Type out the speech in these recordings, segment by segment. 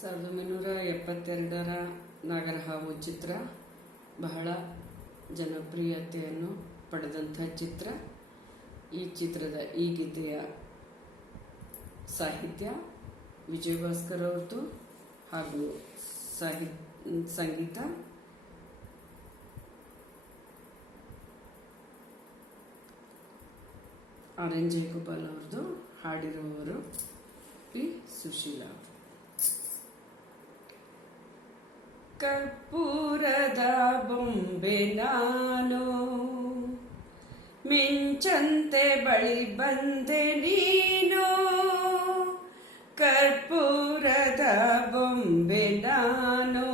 1972ರ ನಾಗರಹಾವು ಚಿತ್ರ ಬಹಳ ಜನಪ್ರಿಯತೆಯನ್ನು ಪಡೆದಂಥ ಚಿತ್ರ. ಈ ಚಿತ್ರದ ಈ ಗೀತೆಯ ಸಾಹಿತ್ಯ ವಿಜಯ್ ಭಾಸ್ಕರ್ ಅವ್ರದ್ದು ಹಾಗೂ ಸಂಗೀತ RN ಜಯಗೋಪಾಲ್ ಅವ್ರದ್ದು. ಹಾಡಿರುವವರು P. ಸುಶೀಲಾ. ಕರ್ಪೂರದ ಬೊಂಬೆ ನಾನು, ಮಿಂಚಂತೆ ಬಳಿ ಬಂದೆ ನೀನು. ಕರ್ಪೂರದ ಬೊಂಬೆ ನಾನು,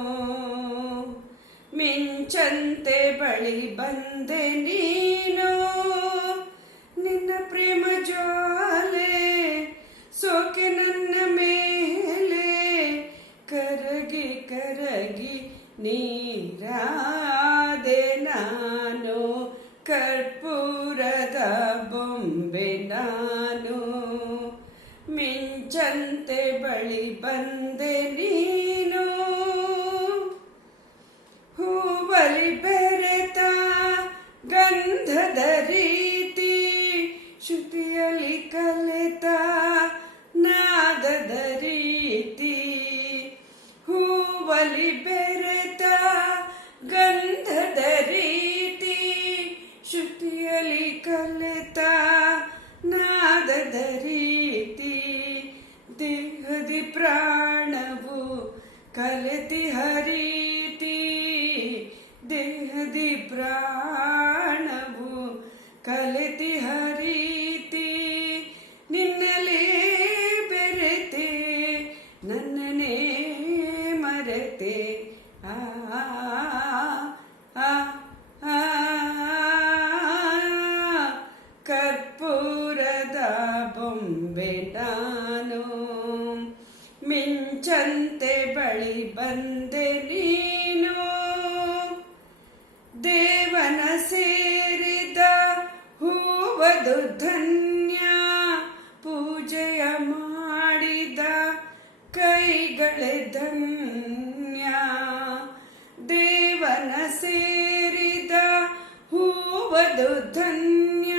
ಮಿಂಚಂತೆ ಬಳಿ ಬಂದೆ ನೀನು. ನಿನ್ನ ಪ್ರೇಮ ಜ್ವಾಲೆ ಸೋಕೆ ನನ್ನ ಮೇಲೆ, ಕರಗಿ ಕರಗಿ ನೀರಾದೆ ನಾನು. ಕರ್ಪೂರದ ಬೊಂಬೆ ನಾನು, ಮಿಂಚಂತೆ ಬಳಿ ಬಂದೆ ನೀನು. ಹೂವಲಿ ಬೆರೆತ ಗಂಧದ ರೀತಿ, ಶ್ರುತಿಯಲ್ಲಿ ಕಲೆತ ನಾದದ ರೀತಿ. ಹೂವಲಿ ಬೆರೆತ ಗಂಧದ ರೀತಿ, ಶ್ರುತಿಯಲ್ಲಿ ಕಲೆತ ನಾದದ ರೀತಿ. ದೇಹದಿ ಪ್ರಾಣವು ಕಲೆತಿ ಹರೀತಿ, ದೇಹದಿ ಪ್ರಾಣವು ಕಲೆತಿ ಹರೀತಿ. ನಿನ್ನಲೇ ಬೆರೆತೆ ನನ್ನನೇ ಮರೆತೆ. ಆ ಕರ್ಪೂರದ ಬೊಂಬೆ ನಾನು, ಮಿಂಚಂತೆ ಬಳಿ ಬಂದೆ ನೀನು. ದೇವನ ಸೇರಿದ ಹೂವದು ಧನ್ಯ, ಪೂಜೆಯ ಮಾಡಿದ ಕೈಗಳೇ ಧನ್ಯ. ದೇವನ ಸೇರಿದ ಹೂವದು ಧನ್ಯ,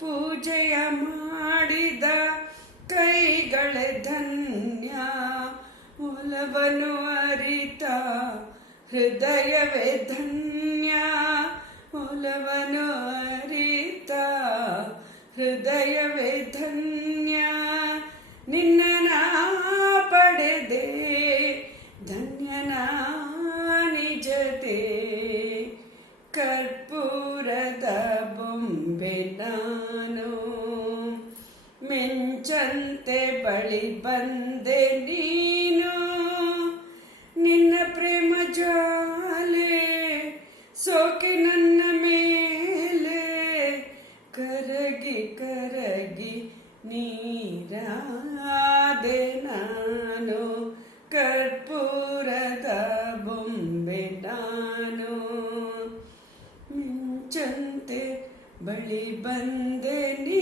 ಪೂಜೆಯ ಮಾಡಿದ ಕೈಗಳೇ ಧನ್ಯ. ಒಲವನ್ನು ಅರಿತ ಹೃದಯವೇ ಧನ್ಯ, ಒಲವನ್ನು ಅರಿತ ಹೃದಯವೇ ಧನ್ಯ. ನಿನ್ನ ಪಡೆದೆ ಧನ್ಯನ ನಿಜತೆ. ಕರ್ಪೂರದ ಬೊಂಬೆ ನಾನು, ಮಿಂಚಂತೆ ಬಳಿ ಬಂದೆ ನೀನು. ನಿನ್ನ ಪ್ರೇಮ ಜ್ವಾಲೆ ಸೋಕೆ ನನ್ನ ಮೇಲೆ, ಕರಗಿ ಕರಗಿ ನೀರಾದೆ ನಾನು. ಕರ್ಪೂರದ ಬೊಂಬೆ ನಾನು, ಮಿಂಚಂತೆ ಬಳಿ ಬಂದೆ ನೀನು.